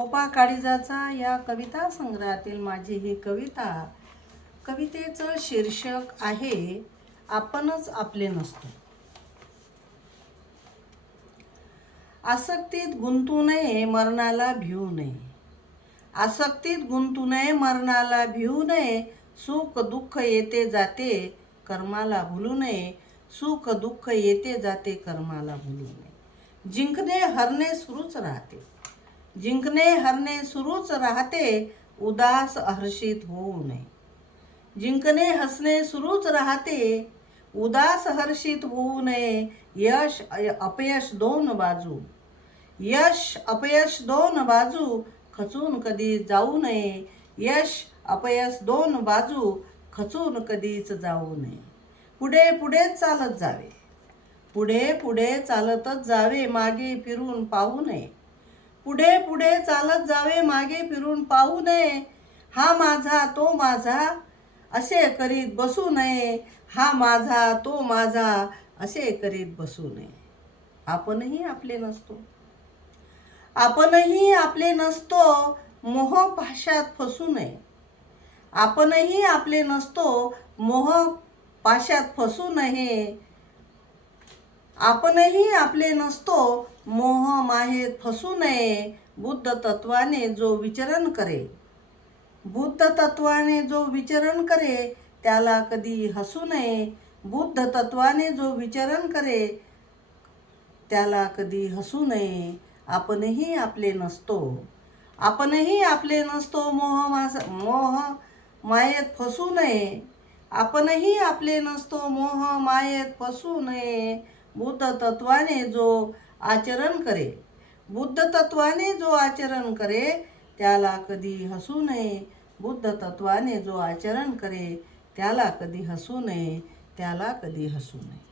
Copa काळीजाचा या कविता संग्रहातील माझी ही कविता. कवितेचं शीर्षक आहे आपणच आपले नसतो. आसक्तीत गुंतू नये, मरणाला भिवू नये. आसक्तीत गुंतू नये, मरणाला भिवू नये. सुख दुःख येते जाते, कर्माला भुलू नये. सुख दुःख येते जाते, कर्माला भुलू नये. जिंकणे हरणे सुरूच राहते. जिंकणे हरणे सुरूच राहते, उदास हर्षित होऊ नये. जिंकणे हसणे सुरूच राहते, उदास हर्षित होऊ नये. यश अपयश दोन बाजू. यश अपयश दोन बाजू, खचून कधी जाऊ नये. यश अपयश दोन बाजू, खचून कधीच जाऊ नये. पुढे पुढे चालत जावे. पुढे पुढे चालतच जावे, मागे फिरून पाहू नये. पुढे पुढे चालत जावे, मागे फिरून पाहू नये. हा माझा तो माझा असे करीत बसू नये. हा माझा तो माझा असे करीत बसू नये. आपणही आपले नसतो. आपणही आपले नसतो, मोह पाशात फसू नये. आपणही आपले नसतो, मोह पाशात फसू नये. आपणही आपले नसतो, मोह मायेत फसू नये. बुद्ध तत्वाने जो विचरण करे, बुद्ध तत्वाने जो विचरण करे, त्याला कधी हसू नये. बुद्ध तत्वाने जो विचरण करे, त्याला कधी हसू नये. आपणही आपले नसतो. आपणही आपले नसतो, मोह मायेत फसू नये. आपणही आपले नसतो, मोह मायेत फसू नये. बुद्ध तत्वाने जो आचरण करे, बुद्ध तत्वाने जो आचरण करे, त्याला कधी हसू नये. बुद्ध तत्वाने जो आचरण करे, त्याला कधी हसू नये. त्याला कधी हसू नये.